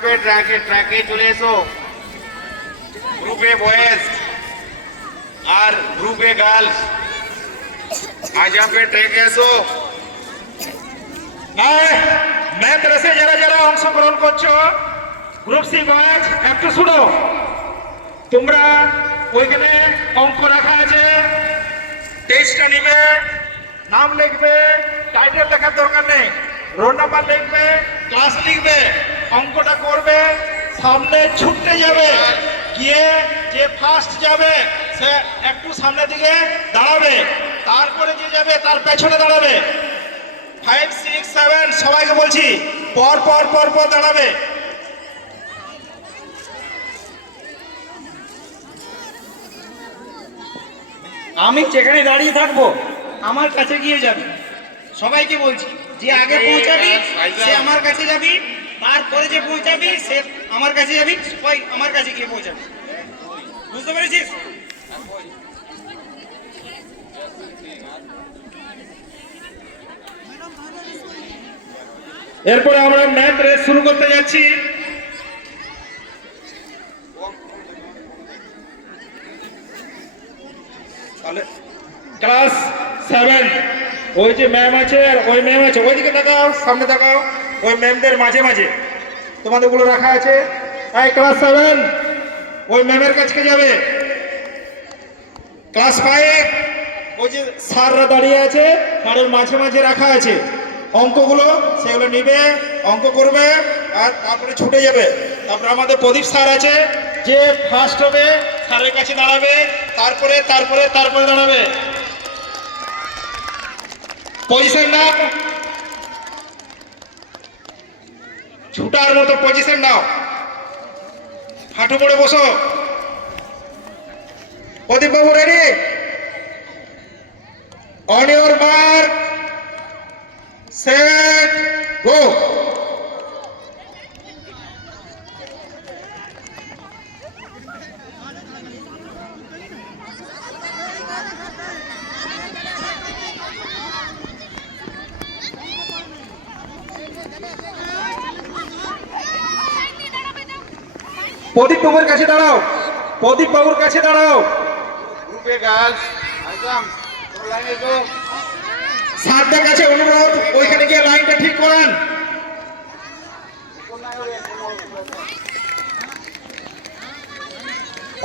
ট্র্যাকে চলে এসো। গ্রুপে বয়েজ আর গ্রুপে গার্লস আজ আপনি ট্র্যাকে এসো। ম্যাথ রেসে যারা যারা অংশগ্রহণ করছো গ্রুপ সি বয়েজ একটু শুনো। তোমরা ওইখানে অঙ্ক রাখা আছে, টেস্টটা নিবে, নাম লিখবে, টাইটেল লেখার দরকার নেই, রোল নাম্বার লিখবে, ক্লাস লিখবে, অঙ্কটা করবে, সামনে ছুটতে যাবে, গিয়ে যে ফার্স্ট যাবে সে একটু সামনের দিকে দাঁড়াবে, তারপরে যে যাবে তার পেছনে দাঁড়াবে। 5, 6, 7 সবাইকে বলছি পর পর পর পর দাঁড়াবে। আমি যেখানে দাঁড়িয়ে থাকবো আমার কাছে গিয়ে যাবি। সবাইকে বলছি যে আগে পৌঁছাবি সে আমার কাছে যাবি, তারপরে যে পৌঁছাবি সে আমার কাছে যাবি, সবাই আমার কাছে গিয়ে পৌঁছাবি। বুঝতে পেরেছিস? এরপরে আমরা ম্যাথ রেস শুরু করতে যাচ্ছি। ক্লাস 7 ওই যে ম্যাম আছে আর ওই ম্যাম আছে, ওইদিকে তাকাও, সামনে তাকাও, ওই ম্যামদের মাঝে মাঝে তোমাদের গুলো রাখা আছে। এই ক্লাস 7 ওই ম্যামের কাছে যাবে। ক্লাস 5 ওই যে স্যাররা দাঁড়িয়ে আছে, স্যারের মাঝে মাঝে রাখা আছে অঙ্কগুলো, সেগুলো নিবে, অঙ্ক করবে আর তারপরে ছুটে যাবে। তারপরে আমাদের প্রদীপ স্যার আছে, যে ফার্স্ট হবে স্যারের কাছে দাঁড়াবে, তারপরে তারপরে তারপরে দাঁড়াবে। পজিশন নাও, ছুটার মতো পজিশন নাও, হাঁটু পড়ে বসো। Pradeep babu ready? On your mark set go. Pradeep বাবুর কাছে দাঁড়াও, প্রদীপ বাবুর কাছে দাঁড়াও। গ্রুপে গার্লস একদম লাইনে গো। স্যারদের কাছে অনুরোধ ওইখানে গিয়ে লাইনটা ঠিক করান।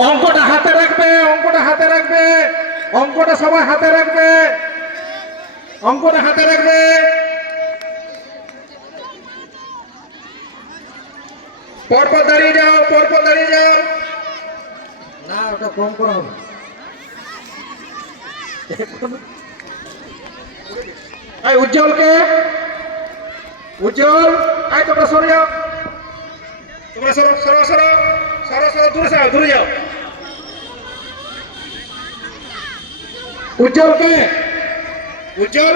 অঙ্কটা হাতে রাখবে, অঙ্কটা হাতে রাখবে, অঙ্কটা সবাই হাতে রাখবে, অঙ্কটা হাতে রাখবে। পরপর দাঁড়িয়ে যাও, পরপর দাঁড়িয়ে যাও। না ওটা কম করা হবে। উজ্জ্বলকে, উজ্জ্বল আয় তোমরা সরে যাও, তোমরা সরো সরো সরো সরো সরো, দূরে যাও, দূরে যাও। উজ্জ্বলকে, উজ্জ্বল